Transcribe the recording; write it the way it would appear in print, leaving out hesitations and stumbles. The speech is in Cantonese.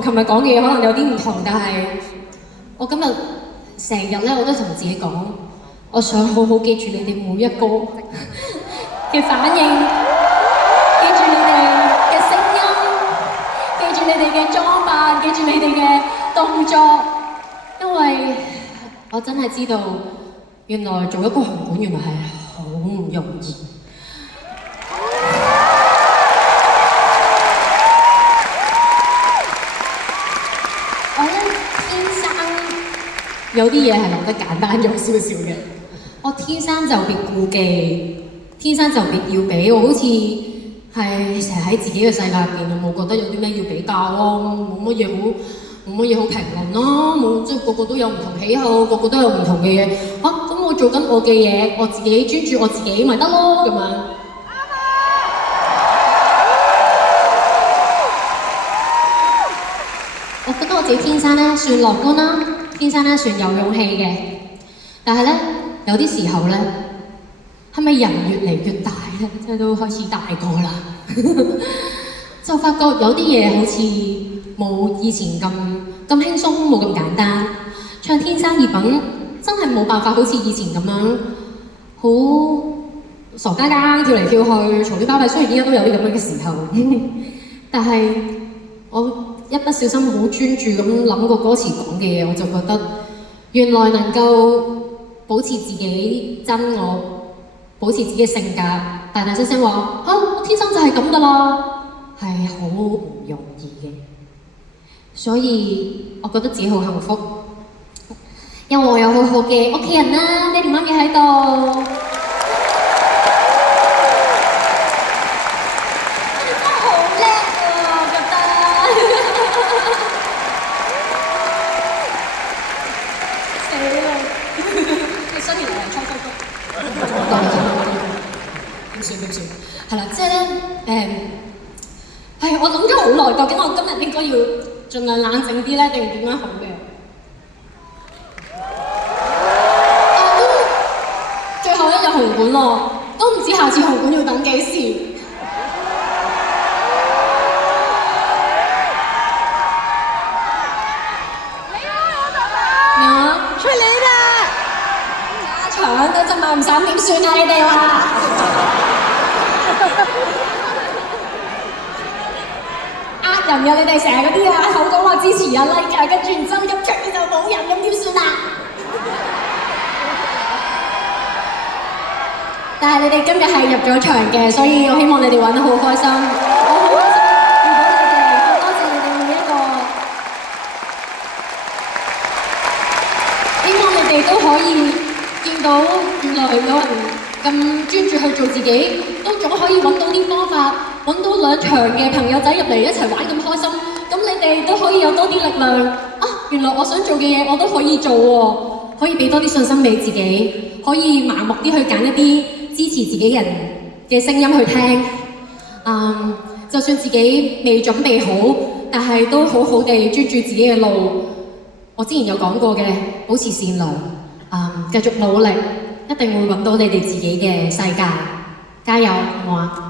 同琴日講嘅嘢可能有啲唔同，但係我今日成日咧我都同自己講，我想好好記住你哋每一個嘅反應，記住你哋嘅聲音，記住你哋嘅裝扮，記住你哋嘅動作，因為我真係知道原來做一個紅館原來係好唔容易。有啲嘢係諗得簡單咗少少嘅，我天生就別顧忌，天生就別要比，我好似係成日喺自己嘅世界入邊，我冇覺得有啲咩要比較咯，冇乜嘢好評論咯，冇即係個個都有唔同喜好，個個都有唔同嘅嘢，咁我做緊我嘅嘢，我自己專注我自己咪得咯咁樣。我覺得我自己天生咧算樂觀啦。天生咧算有勇氣嘅，但係咧有啲時候咧，係咪人越嚟越大咧，即係都開始大個啦，就發覺有啲嘢好似冇以前咁輕鬆，冇咁簡單。唱天生異稟真係冇辦法好似以前咁樣，好傻更更跳嚟跳去，嘈啲巴閉。雖然依家都有啲咁樣嘅時候，但係我一不小心好專注咁諗個歌詞講嘅嘢，我就覺得原來能夠保持自己真我，保持自己嘅性格，大大聲聲話我天生就係咁噶啦，係好唔容易嘅。所以我覺得自己好幸福，因為我有好好嘅屋企人啦，爹哋媽咪喺度。係啦，即係咧我諗咗好耐，究竟我今日應該要盡量冷靜啲咧，定點樣好嘅？最後一日紅館喎，都唔知下次紅館要等幾時。出嚟啦！加場嗰陣賣唔散點算啊？你哋話？呃人嘅你哋成日嗰啲啊，口講話支持啊 like 啊，跟住然之後入場就冇人咁點算啊？但係你哋今日係入咗場嘅，所以我希望你哋玩得好開心。我好開心遇到你哋，好多謝你哋每一個。希望你哋都可以見到原來有人咁專注去做自己，都總可以揾到啲方法，揾到兩場嘅朋友仔入嚟一齊玩咁開心，咁你哋都可以有多啲力量啊！原來我想做嘅嘢我都可以做喎，可以俾多啲信心俾自己，可以盲目啲去揀一啲支持自己人嘅聲音去聽。就算自己未準備好，但係都好好地專注自己嘅路。我之前有講過嘅，保持善良，繼續努力，一定會揾到你哋自己嘅世界。加油，好唔好啊？